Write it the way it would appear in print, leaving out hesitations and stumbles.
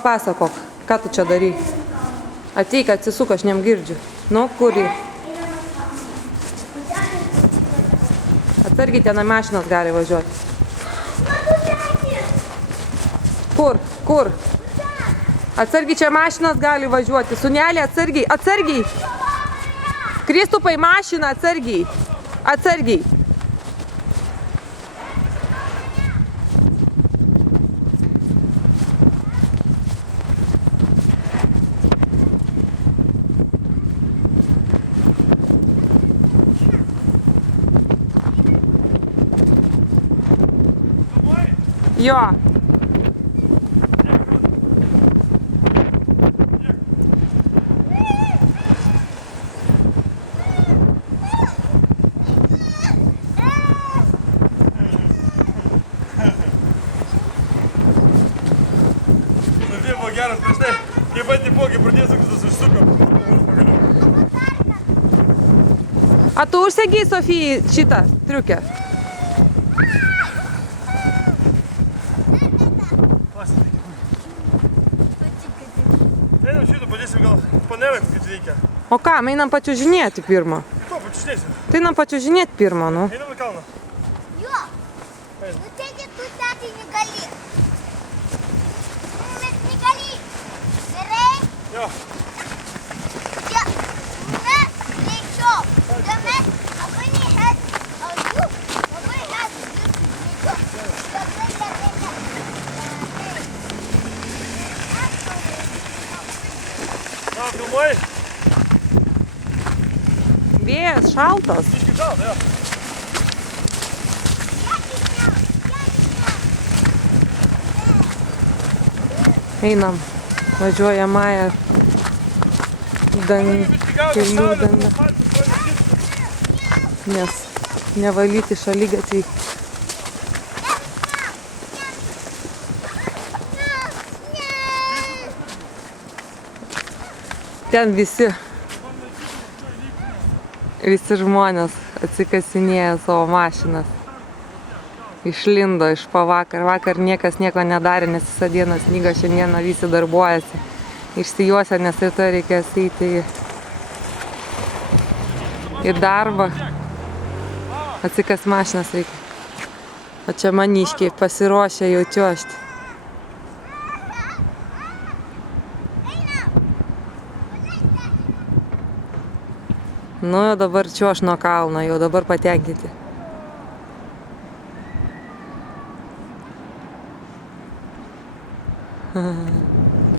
Pasakok, ką tu čia darai? Ateik, atsisuk, aš negirdžiu. Nu, kurį? Atsargiai, ten mašinas gali važiuoti. Kur? Atsargiai, čia mašinas gali važiuoti. Sūnelė, atsargiai, atsargiai. Kristupai, mašina, atsargiai. Atsargiai. Jo. Buvo geras prieš tai, kai pati buvo, kai pradėjo suktis, užsuko. A tu užsegei Sofijai šitą triukę? Einam šitą, padėsim gal panelę, kad reikia. O ką, einam pačiužinėti pirmą? Ko, pačiužinėsim? Tai einam pačiužinėti pirmą, nu. Einam į kalną. Jo, nu taigi tu tatai negali. Mes negali. Gerai? Jo. Čia, mes greičiau. Tuomet labai nehės. O jūs labai hės. Jūs greičiau. Na, filmuoji? Vėjas šaltas. Iški šalta, jo. Einam, važiuojamąją kelių dangą, nes nevalyti šaligatviai. Ten visi žmonės atsikasinėja savo mašinas. Išlindo iš pavakar. Vakar niekas nieko nedarė, nes visą dieną snyga, šiandieną visi darbuojasi. Išsijuosia, nes rytoj reikės eiti į darbą. Atsikas mašinas reikia. O čia maniškiai pasiruošę jau čiuožti. Nu, jau dabar čiuoš nuo kalno, jau dabar patenkinti.